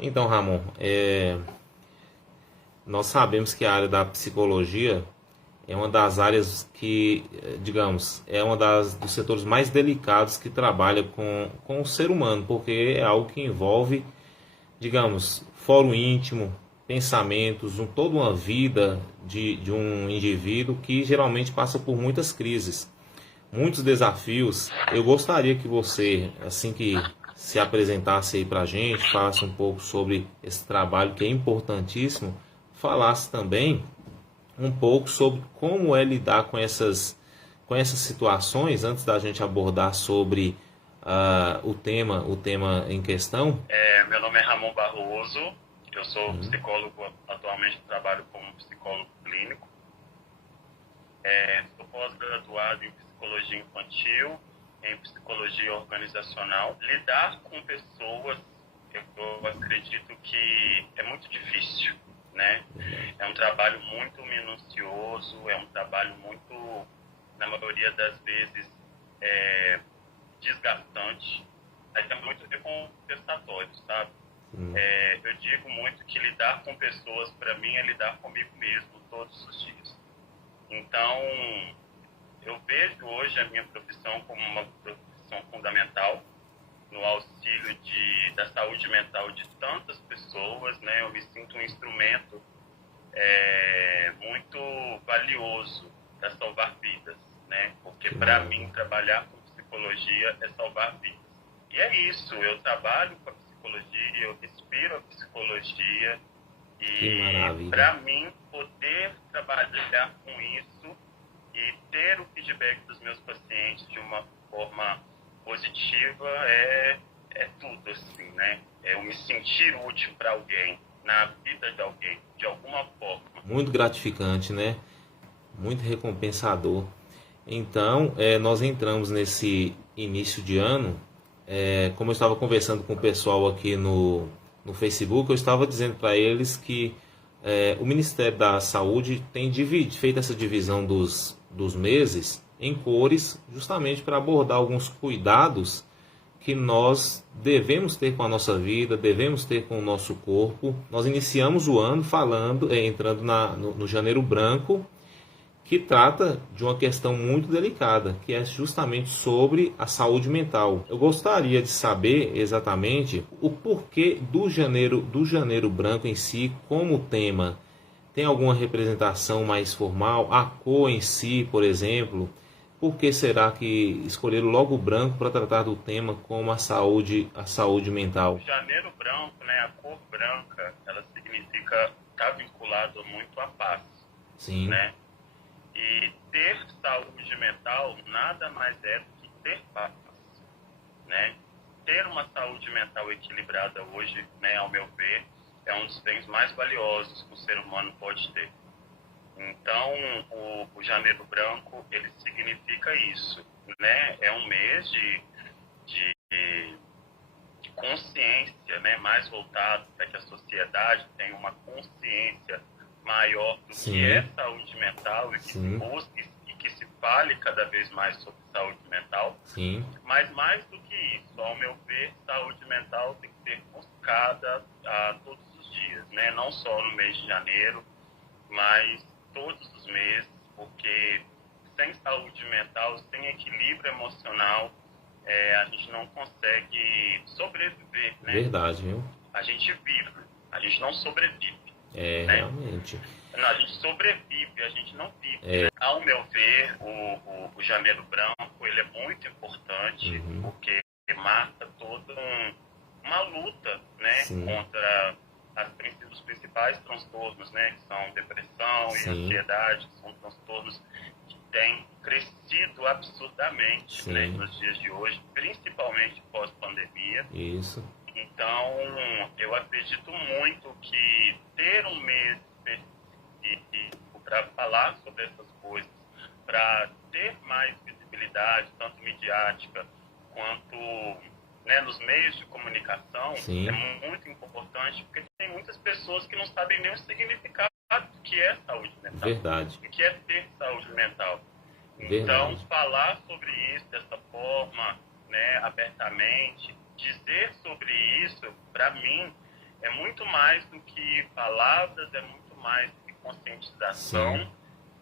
Então, Ramon, nós sabemos que a área da psicologia é uma das áreas que, digamos, é uma dos setores mais delicados que trabalha com o ser humano, porque é algo que envolve, digamos, fórum íntimo, pensamentos, toda uma vida de um indivíduo que geralmente passa por muitas crises, muitos desafios. Eu gostaria que você, assim que se apresentasse aí para a gente, falasse um pouco sobre esse trabalho que é importantíssimo, falasse também um pouco sobre como é lidar com essas situações, antes da gente abordar sobre o tema em questão. Meu nome é Ramon Barroso, eu sou psicólogo, atualmente trabalho como psicólogo clínico. Sou pós-graduado em psicologia infantil, em psicologia organizacional. Lidar com pessoas, eu acredito que é muito difícil, né? É um trabalho muito minucioso, é um trabalho muito, na maioria das vezes, desgastante, mas é muito recompensatório, sabe? Eu digo muito que lidar com pessoas, para mim, é lidar comigo mesmo todos os dias. Então, eu vejo hoje a minha profissão como uma profissão fundamental no auxílio da saúde mental de tantas pessoas, né? Eu me sinto um instrumento muito valioso para salvar vidas, né? Porque para mim trabalhar com psicologia é salvar vidas. E é isso, eu trabalho com a psicologia, eu respiro a psicologia Que e maravilha. para mim poder trabalhar com isso e ter o feedback dos meus pacientes de uma forma positiva é tudo, assim, né? É eu me sentir útil para alguém, na vida de alguém, de alguma forma. Muito gratificante, né? Muito recompensador. Então, nós entramos nesse início de ano. Como eu estava conversando com o pessoal aqui no Facebook, eu estava dizendo para eles que o Ministério da Saúde tem feito essa divisão dos meses em cores, justamente para abordar alguns cuidados que nós devemos ter com a nossa vida, devemos ter com o nosso corpo. Nós iniciamos o ano falando, entrando no Janeiro Branco, que trata de uma questão muito delicada, que é justamente sobre a saúde mental. Eu gostaria de saber exatamente o porquê do Janeiro Branco em si como tema. Tem alguma representação mais formal? A cor em si, por exemplo, por que será que escolheram logo o branco para tratar do tema como a saúde mental? O janeiro branco, né, a cor branca, ela significa, está vinculado muito à paz, Sim, né? E ter saúde mental nada mais é do que ter paz, né? Ter uma saúde mental equilibrada hoje, né, ao meu ver, é um dos bens mais valiosos que o ser humano pode ter. Então, o Janeiro Branco, ele significa isso, né? É um mês de consciência, né, mais voltado para que a sociedade tenha uma consciência maior do que é sim, saúde mental e que se sim, busque e que se fale cada vez mais sobre saúde mental. sim, Mas mais do que isso, ao meu ver, saúde mental tem que ser buscada todos os dias, né? Não só no mês de janeiro, mas todos os meses, porque sem saúde mental, sem equilíbrio emocional, a gente não consegue sobreviver, né? verdade, viu? A gente vive, a gente não sobrevive, né? Realmente. Não, a gente sobrevive, a gente não vive, né? Ao meu ver, o Janeiro Branco, ele é muito importante, Uhum, porque marca toda uma luta, né, sim, contra os principais transtornos, né, que são depressão e sim, ansiedade, que são transtornos que têm crescido absurdamente, né, sim, nos dias de hoje, principalmente pós-pandemia. isso, Então, eu acredito muito que ter um mês específico para falar sobre essas coisas, para ter mais visibilidade, tanto midiática quanto, né, nos meios de comunicação, é sim, muito importante, porque tem muitas pessoas que não sabem nem o significado do que é saúde mental, verdade, do que é ter saúde mental. Então, verdade, falar sobre isso dessa forma, né, abertamente, dizer sobre isso, para mim, é muito mais do que palavras, é muito mais do que conscientização. Sim.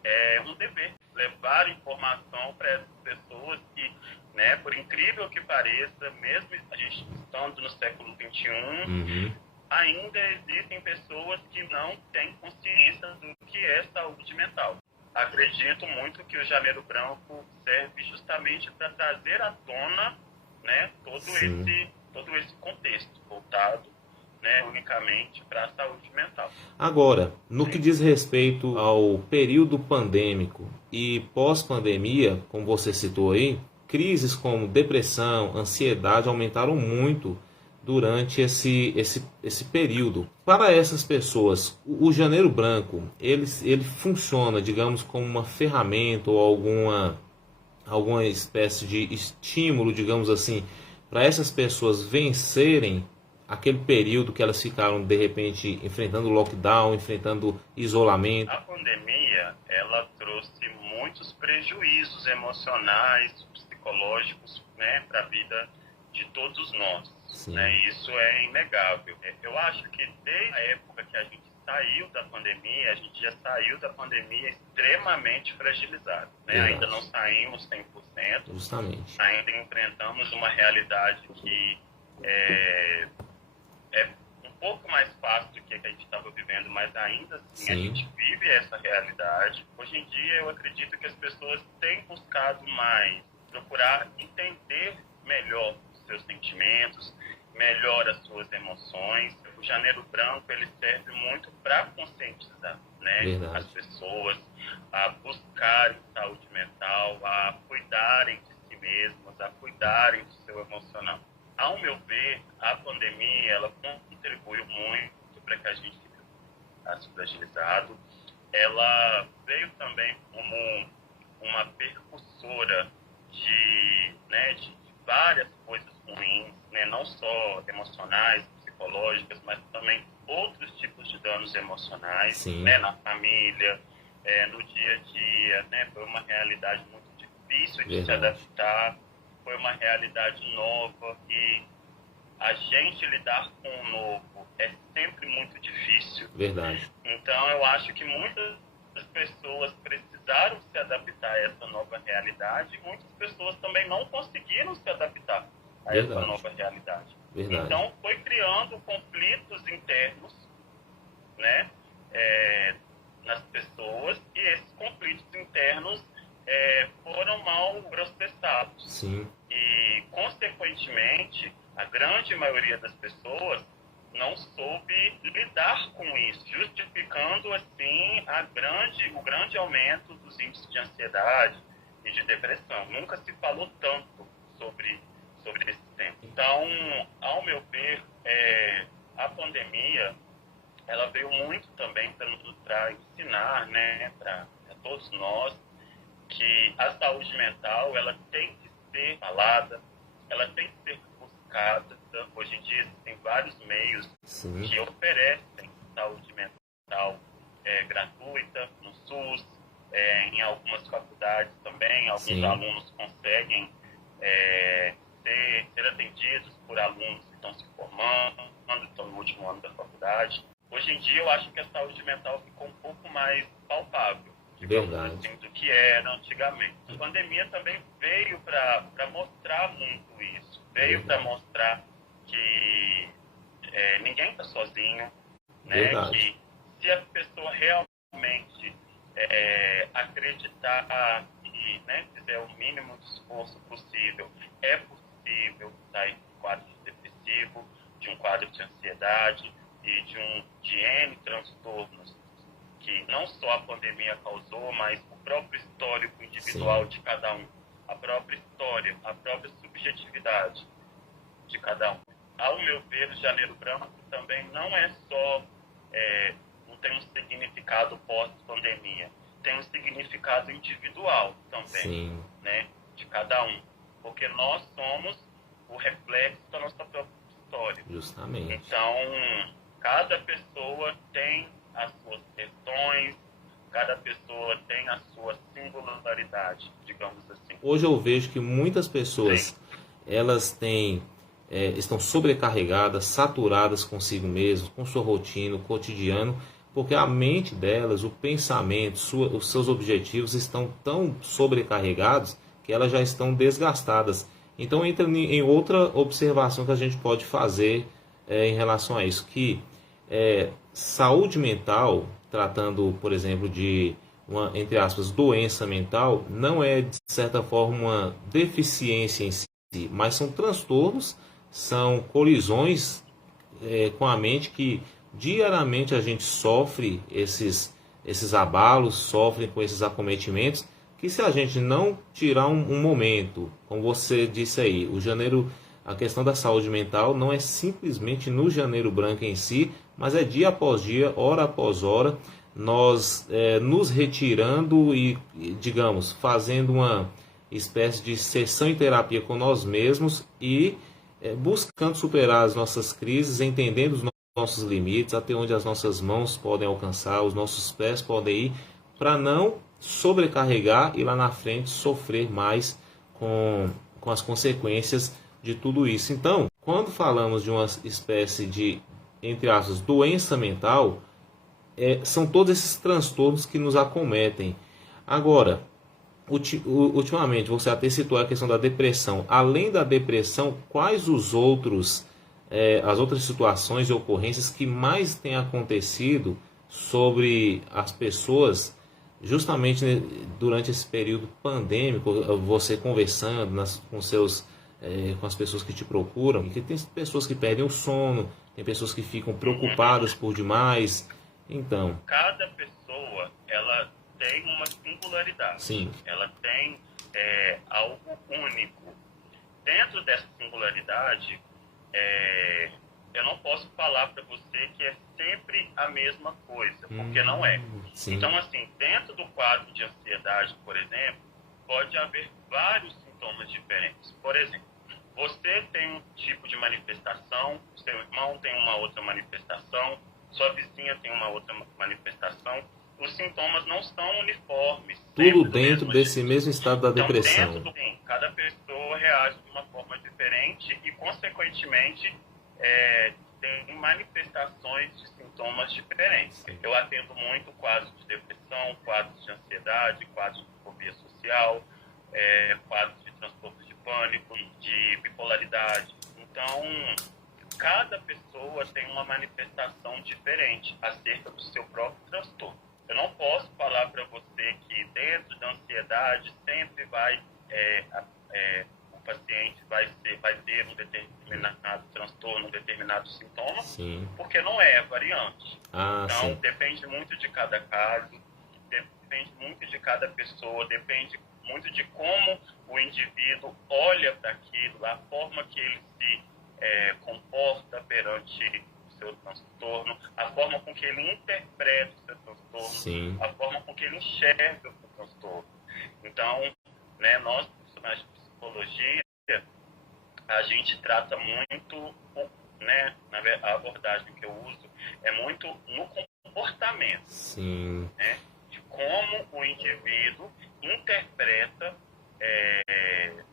É um dever levar informação para essas pessoas que, né, por incrível que pareça, mesmo a gente estando no século XXI, ainda existem pessoas que não têm consciência do que é saúde mental. Acredito muito que o Janeiro Branco serve justamente para trazer à tona, né, todo esse contexto voltado, né, unicamente para a saúde mental. Agora, no que diz respeito ao período pandêmico e pós-pandemia, como você citou aí, crises como depressão, ansiedade aumentaram muito durante esse período. Para essas pessoas, o Janeiro Branco, ele funciona, digamos, como uma ferramenta ou alguma espécie de estímulo, digamos assim, para essas pessoas vencerem aquele período que elas ficaram, de repente, enfrentando lockdown, enfrentando isolamento. A pandemia, ela trouxe muitos prejuízos emocionais, psicológicos, né, para a vida de todos nós. Né? Isso é inegável. Eu acho que desde a época que a gente saiu da pandemia, a gente já saiu da pandemia extremamente fragilizado. Né? Ainda não saímos 100%. Justamente. Ainda enfrentamos uma realidade que é um pouco mais fácil do que a gente estava vivendo, mas ainda assim a gente vive essa realidade. Hoje em dia eu acredito que as pessoas têm buscado mais procurar entender melhor os seus sentimentos, melhor as suas emoções. O Janeiro Branco, ele serve muito para conscientizar, né, as pessoas a buscarem saúde mental, a cuidarem de si mesmos, a cuidarem do seu emocional. Ao meu ver, a pandemia, ela contribuiu muito para que a gente ficasse fragilizado. Ela veio também como uma percussora de várias coisas ruins, né? Não só emocionais, psicológicas, mas também outros tipos de danos emocionais, né? Na família, no dia a dia, né? Foi uma realidade muito difícil de se adaptar, foi uma realidade nova e a gente lidar com o novo é sempre muito difícil. Então eu acho que muitas pessoas precisaram se adaptar a essa nova realidade e muitas pessoas também não conseguiram se adaptar a essa nova realidade. Então foi criando conflitos internos, né, nas pessoas, e esses conflitos internos foram mal processados. E, consequentemente, a grande maioria das pessoas não soube lidar com isso, justificando, assim, o grande aumento dos índices de ansiedade e de depressão. Nunca se falou tanto sobre esse tema. Então, ao meu ver, a pandemia, ela veio muito também para ensinar, né, para todos nós, que a saúde mental, ela tem que ser falada, ela tem que ser buscada. Hoje em dia existem vários meios que oferecem saúde mental gratuita no SUS, em algumas faculdades também, alguns alunos conseguem ser atendidos por alunos que estão se formando, estão no último ano da faculdade. Hoje em dia eu acho que a saúde mental ficou um pouco mais palpável, digamos assim, do que era antigamente. A pandemia também veio para mostrar muito isso, veio para mostrar que ninguém está sozinho, né? Que se a pessoa realmente acreditar e, né, fizer o mínimo de esforço possível, é possível sair de um quadro depressivo, de um quadro de ansiedade e de N transtornos que não só a pandemia causou, mas o próprio histórico individual de cada um, a própria história, a própria subjetividade de cada um. Ao meu ver, o Janeiro Branco também não é só, não tem um significado pós-pandemia, tem um significado individual também, né, de cada um, porque nós somos o reflexo da nossa própria história. Então, cada pessoa tem as suas questões, cada pessoa tem a sua singularidade, digamos assim. Hoje eu vejo que muitas pessoas, elas têm estão sobrecarregadas, saturadas consigo mesmas, com sua rotina, o cotidiano, porque a mente delas, o pensamento, os seus objetivos estão tão sobrecarregados que elas já estão desgastadas. Então entra em outra observação que a gente pode fazer em relação a isso, que saúde mental, tratando, por exemplo, de uma, entre aspas, doença mental, não é, de certa forma, uma deficiência em si, mas são transtornos, são colisões com a mente que diariamente a gente sofre esses abalos, sofre com esses acometimentos, que se a gente não tirar um momento, como você disse aí, o janeiro, a questão da saúde mental não é simplesmente no janeiro branco em si, mas é dia após dia, hora após hora, nós nos retirando e, digamos, fazendo uma espécie de sessão em terapia com nós mesmos e buscando superar as nossas crises, entendendo os nossos limites, até onde as nossas mãos podem alcançar, os nossos pés podem ir, para não sobrecarregar e lá na frente sofrer mais com as consequências de tudo isso. Então, quando falamos de uma espécie de, entre aspas, doença mental, são todos esses transtornos que nos acometem. Agora, ultimamente, você até citou a questão da depressão. Além da depressão, quais os outros, as outras situações e ocorrências que mais têm acontecido sobre as pessoas, justamente durante esse período pandêmico, você conversando com as pessoas que te procuram, que tem pessoas que perdem o sono, tem pessoas que ficam preocupadas por demais. Então, cada pessoa, ela tem uma singularidade. Sim. Ela tem algo único. Dentro dessa singularidade, eu não posso falar para você que é sempre a mesma coisa, porque não é. Sim. Então, assim, dentro do quadro de ansiedade, por exemplo, pode haver vários sintomas diferentes. Por exemplo, você tem um tipo de manifestação, seu irmão tem uma outra manifestação, sua vizinha tem uma outra manifestação. Os sintomas não são uniformes. Tudo dentro desse mesmo estado da depressão. Então, cada pessoa reage de uma forma diferente e, consequentemente, tem manifestações de sintomas diferentes. Eu atendo muito quadros de depressão, quadros de ansiedade, quadros de fobia social, quadros de transtorno de pânico, de bipolaridade. Então, cada pessoa tem uma manifestação diferente acerca do seu próprio transtorno. Eu não posso falar para você que dentro da ansiedade sempre o paciente vai ter um determinado transtorno, um determinado sintoma, Sim. porque não é variante. Então, sim. Depende muito de cada caso, depende muito de cada pessoa, depende muito de como o indivíduo olha para aquilo, a forma que ele se comporta perante o seu transtorno, a forma com que ele interpreta o seu transtorno, Sim. a forma com que ele enxerga o seu transtorno. Então, nós, profissionais de psicologia, a gente trata muito, a abordagem que eu uso é muito no comportamento. Sim. De como o indivíduo interpreta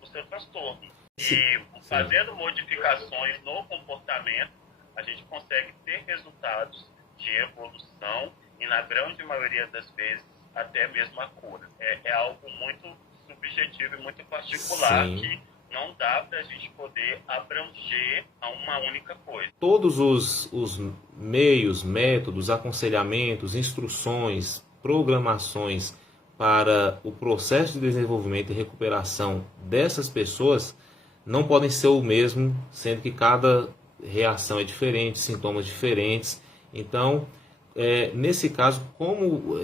o seu transtorno. E fazendo modificações no comportamento, a gente consegue ter resultados de evolução e, na grande maioria das vezes, até mesmo a cura. É algo muito subjetivo e muito particular. Sim. Que não dá para a gente poder abranger a uma única coisa. Todos os meios, métodos, aconselhamentos, instruções, programações para o processo de desenvolvimento e recuperação dessas pessoas não podem ser o mesmo, sendo que cada reação é diferente, sintomas diferentes. Então, nesse caso, como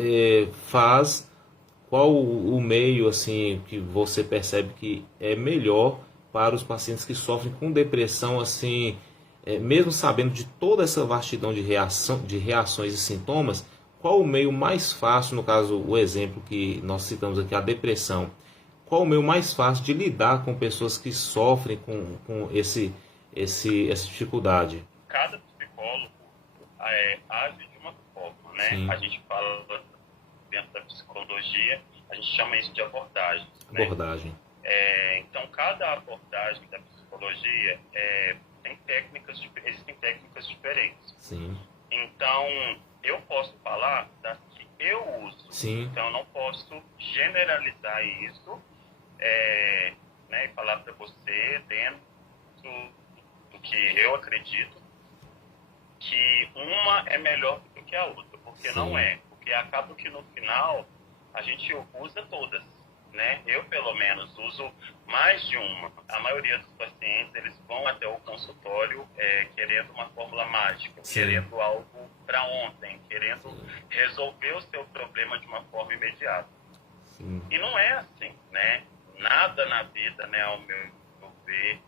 qual o meio assim que você percebe que é melhor para os pacientes que sofrem com depressão, assim, mesmo sabendo de toda essa vastidão de reações e sintomas, qual o meio mais fácil, no caso, o exemplo que nós citamos aqui, a depressão, qual o meio mais fácil de lidar com pessoas que sofrem com essa dificuldade? Cada psicólogo age de uma forma, né? Sim. A gente fala dentro da psicologia, a gente chama isso de abordagem. Abordagem. Então, cada abordagem da psicologia psicologia, existem técnicas diferentes. Sim. Então, eu posso falar das que eu uso. Sim. Então, eu não posso generalizar isso, né, e falar para você, dentro do que eu acredito, que uma é melhor do que a outra, porque Sim. não é. Porque acaba que no final a gente usa todas, né? Eu, pelo menos, uso mais de uma. A maioria dos pacientes, eles vão até o consultório querendo uma fórmula mágica, Sim. querendo algo para ontem, querendo resolver o seu problema de uma forma imediata. Sim. E não é assim, né? Nada na vida, né, ao meu ver,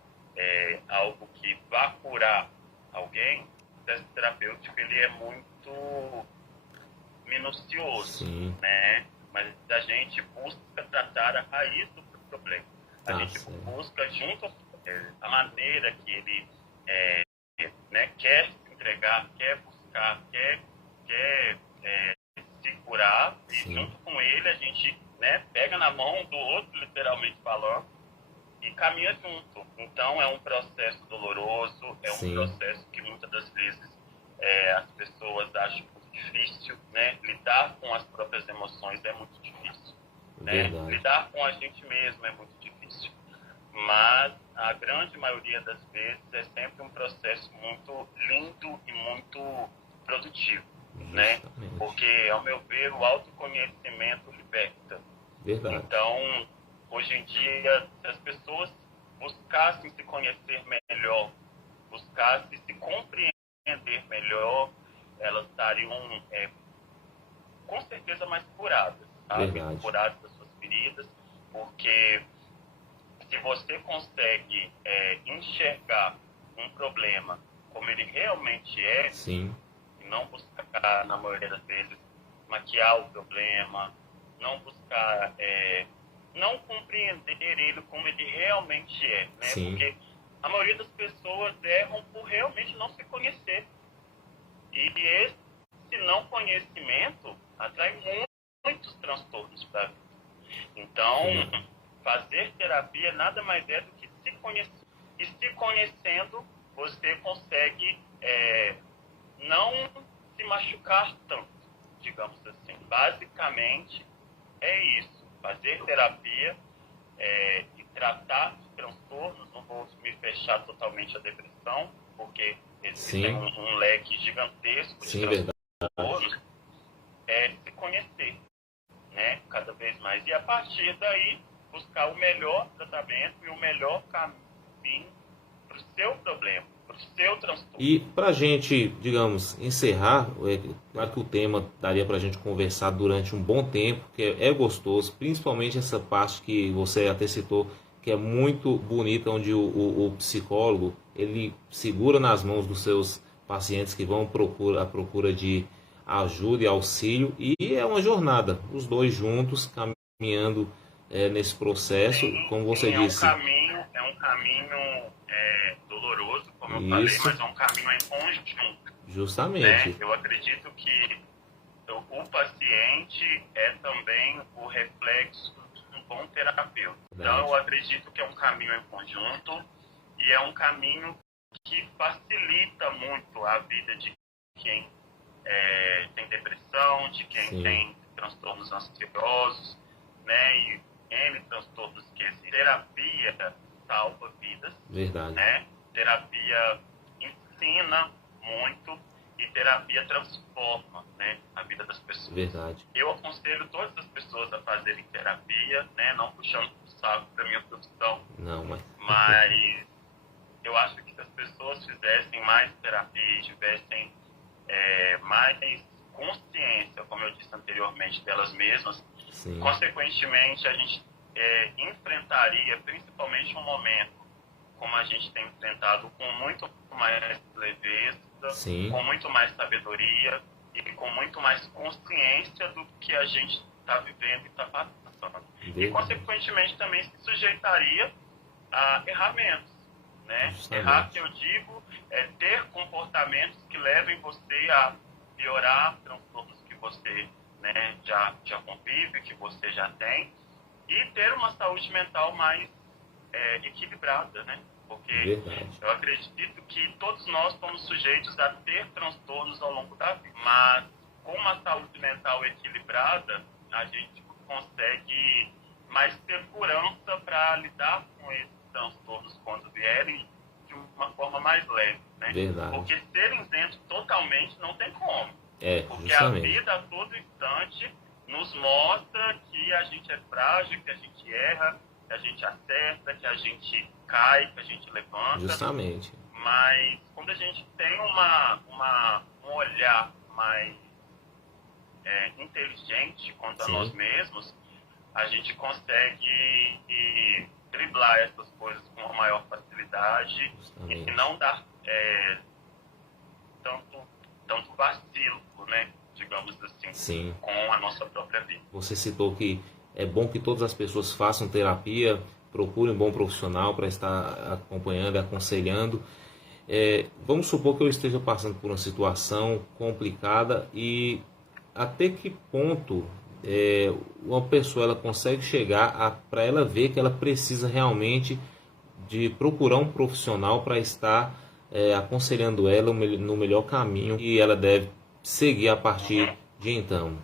algo que vá curar alguém. O processo terapêutico, ele é muito minucioso, Sim. né? Mas a gente busca tratar a raiz do problema. A gente busca junto a maneira que ele né, quer se entregar, quer buscar, quer se curar, e junto com ele a gente, né, pega na mão do outro, literalmente falando, e caminha junto. Então é um processo doloroso, é um processo que muitas das vezes as pessoas acham muito difícil, né? Lidar com as próprias emoções é muito difícil, né? Lidar com a gente mesmo é muito difícil, mas a grande maioria das vezes é sempre um processo muito lindo e muito produtivo, né? Porque, ao meu ver, o autoconhecimento liberta. Verdade. Então, hoje em dia, se as pessoas buscassem se conhecer melhor, buscassem se compreender melhor, elas estariam com certeza mais curadas, sabe? Curadas das suas feridas, porque se você consegue enxergar um problema como ele realmente é, Sim. e não buscar, na maioria das vezes, maquiar o problema, não buscar, não compreender ele como ele realmente é, né? Sim. Porque a maioria das pessoas erram por realmente não se conhecer. E esse não conhecimento atrai muitos transtornos para a vida. Então, fazer terapia nada mais é do que se conhecer. E se conhecendo, você consegue não se machucar tanto, digamos assim. Basicamente, é isso. Fazer terapia e tratar de transtornos. Não vou me fechar totalmente à depressão, porque existe um leque gigantesco de transtornos. Se conhecer, né, cada vez mais. E a partir daí, buscar o melhor tratamento e o melhor caminho para o seu problema, para o seu transtorno. E para a gente, digamos, encerrar, claro que o tema daria para a gente conversar durante um bom tempo, que é gostoso, principalmente essa parte que você até citou, que é muito bonita, onde o psicólogo, ele segura nas mãos dos seus pacientes que vão à procura de ajuda e auxílio, e é uma jornada, os dois juntos, caminhando nesse processo, como você disse. É um caminho doloroso, como eu falei, mas é um caminho em conjunto. Justamente. Né? Eu acredito que o paciente é também o reflexo de um bom terapeuta. Então, eu acredito que é um caminho em conjunto e é um caminho que facilita muito a vida de quem tem depressão, de quem tem transtornos ansiosos, né? E N transtornos que existem. Terapia salva vidas. Verdade. Né? Terapia ensina muito e terapia transforma, né, a vida das pessoas. Verdade. Eu aconselho todas as pessoas a fazerem terapia, né, não puxando o saco da minha profissão. Não, mas eu acho que se as pessoas fizessem mais terapia e tivessem mais consciência, como eu disse anteriormente, delas mesmas, consequentemente a gente enfrentaria principalmente um momento como a gente tem enfrentado com muito mais leveza, com muito mais sabedoria e com muito mais consciência do que a gente está vivendo e está passando. E, consequentemente, também se sujeitaria a erramentos. Né? Errar, que eu digo, é ter comportamentos que levem você a piorar transtornos que você, né, já convive, que você já tem, e ter uma saúde mental mais equilibrada, né? porque Verdade. eu acredito que todos nós somos sujeitos a ter transtornos ao longo da vida, mas com uma saúde mental equilibrada, a gente consegue mais segurança para lidar com esses transtornos quando vierem de uma forma mais leve, né? Verdade. Porque ser isento totalmente não tem como. Porque Justamente. a vida a todo instante nos mostra que a gente é frágil, que a gente erra, que a gente acerta, que a gente cai, que a gente levanta. Justamente. Mas quando a gente tem um olhar mais inteligente quanto a Sim. nós mesmos, a gente consegue driblar essas coisas com uma maior facilidade. Justamente. E não dar tanto vacilo, né? Digamos assim, Sim. com a nossa própria vida. Você citou que é bom que todas as pessoas façam terapia, procurem um bom profissional para estar acompanhando e aconselhando. Vamos supor que eu esteja passando por uma situação complicada e até que ponto uma pessoa ela consegue chegar para ela ver que ela precisa realmente de procurar um profissional para estar aconselhando ela no melhor caminho e ela deve seguir a partir de então.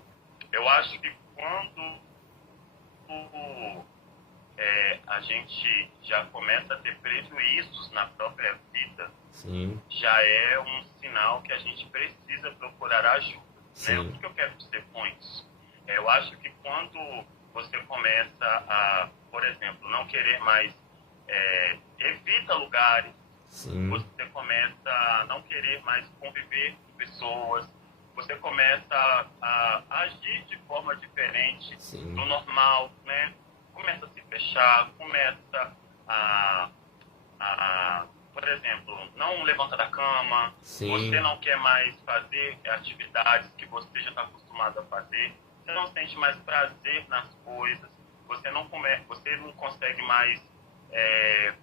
Eu acho que quando a gente já começa a ter prejuízos na própria vida, Sim. já é um sinal que a gente precisa procurar ajuda. Né? O que eu quero dizer com isso? Eu acho que quando você começa a, por exemplo, não querer mais, evita lugares, Sim. você começa a não querer mais conviver com pessoas, você começa a agir de forma diferente Sim. do normal, né? Começa a se fechar, começa por exemplo, não levanta da cama, Sim. Você não quer mais fazer atividades que você já está acostumado a fazer, você não sente mais prazer nas coisas, você não consegue mais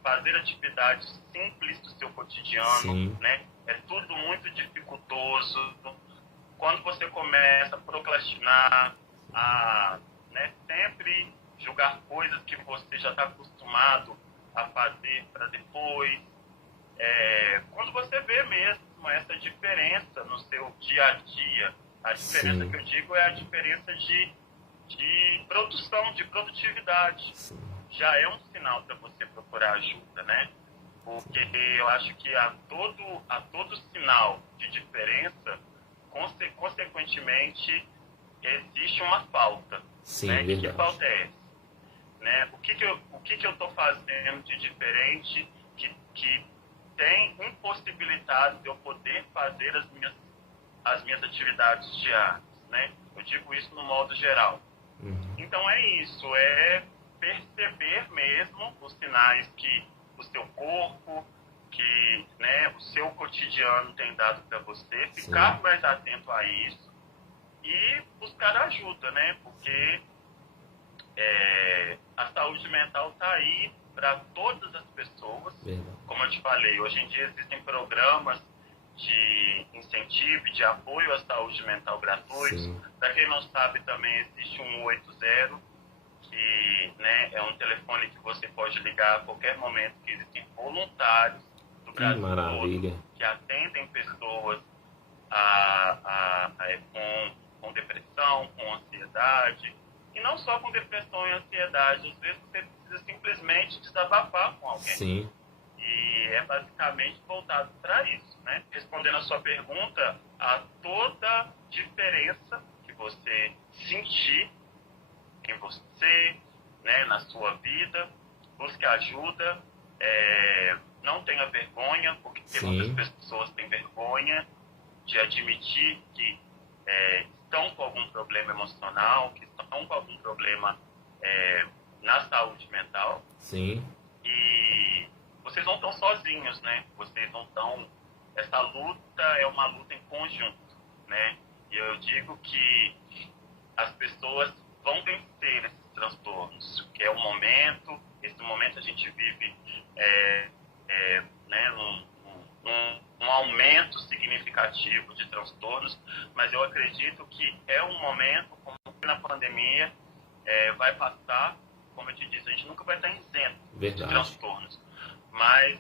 fazer atividades simples do seu cotidiano, Sim. né? É tudo muito dificultoso. Quando você começa a procrastinar, sempre julgar coisas que você já está acostumado a fazer para depois, quando você vê mesmo essa diferença no seu dia a dia, a diferença Sim. que eu digo é a diferença de produção, de produtividade. Sim. Já é um sinal para você procurar ajuda, né? Porque eu acho que a todo sinal de diferença, consequentemente, existe uma falta. Sim, né? verdade. Que falta é essa? Né? O que eu estou fazendo de diferente que tem impossibilitado de eu poder fazer as minhas atividades diárias, né? Eu digo isso no modo geral. Então é isso, perceber mesmo os sinais que o seu corpo, que o seu cotidiano tem dado para você, ficar mais atento a isso e buscar ajuda, né? Porque a saúde mental está aí para todas as pessoas. Como eu te falei, hoje em dia existem programas de incentivo, de apoio à saúde mental gratuitos. Para quem não sabe, também existe um 180, que é um telefone que você pode ligar a qualquer momento, que existem voluntários do Brasil todo que atendem pessoas com depressão, com ansiedade. E não só com depressão e ansiedade, às vezes você precisa simplesmente desabafar com alguém. Sim. E é basicamente voltado para isso, né? Respondendo a sua pergunta, a toda diferença que você sentir em você, na sua vida, busque ajuda, não tenha vergonha, porque muitas pessoas têm vergonha de admitir que estão com algum problema emocional, que estão com algum problema na saúde mental. Sim. E vocês não estão sozinhos, né? Vocês não estão... Essa luta é uma luta em conjunto, né? E eu digo que as pessoas vão vencer esses transtornos, que é o momento. Esse momento a gente vive um aumento significativo de transtornos, mas eu acredito que é um momento, como na pandemia, vai passar, como eu te disse, a gente nunca vai estar isento de transtornos, mas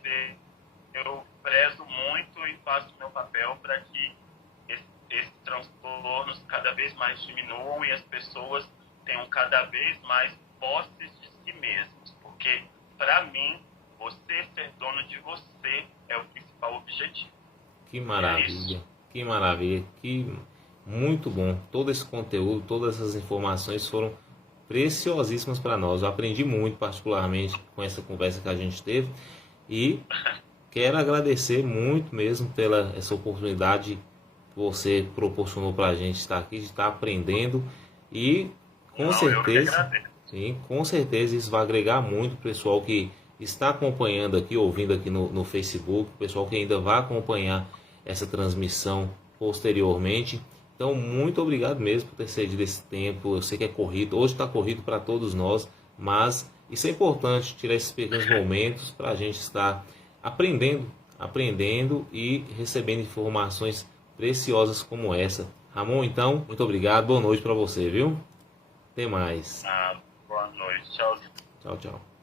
eu prezo muito e faço o meu papel para que esses transtornos cada vez mais diminuam e as pessoas tenham cada vez mais posses de si mesmos, porque para mim você ser dono de você é o principal objetivo. Que maravilha, que maravilha, que muito bom. Todo esse conteúdo, todas essas informações foram preciosíssimas para nós. Eu aprendi muito, particularmente, com essa conversa que a gente teve, e quero agradecer muito mesmo pela essa oportunidade que você proporcionou para a gente estar aqui, de estar aprendendo, e com certeza, sim, com certeza isso vai agregar muito o pessoal que está acompanhando aqui, ouvindo aqui no Facebook, o pessoal que ainda vai acompanhar essa transmissão posteriormente. Então, muito obrigado mesmo por ter cedido esse tempo. Eu sei que é corrido, hoje está corrido para todos nós, mas isso é importante, tirar esses pequenos momentos para a gente estar aprendendo e recebendo informações preciosas como essa. Ramon, então, muito obrigado, boa noite para você, viu? Até mais. Boa noite, tchau. Tchau, tchau.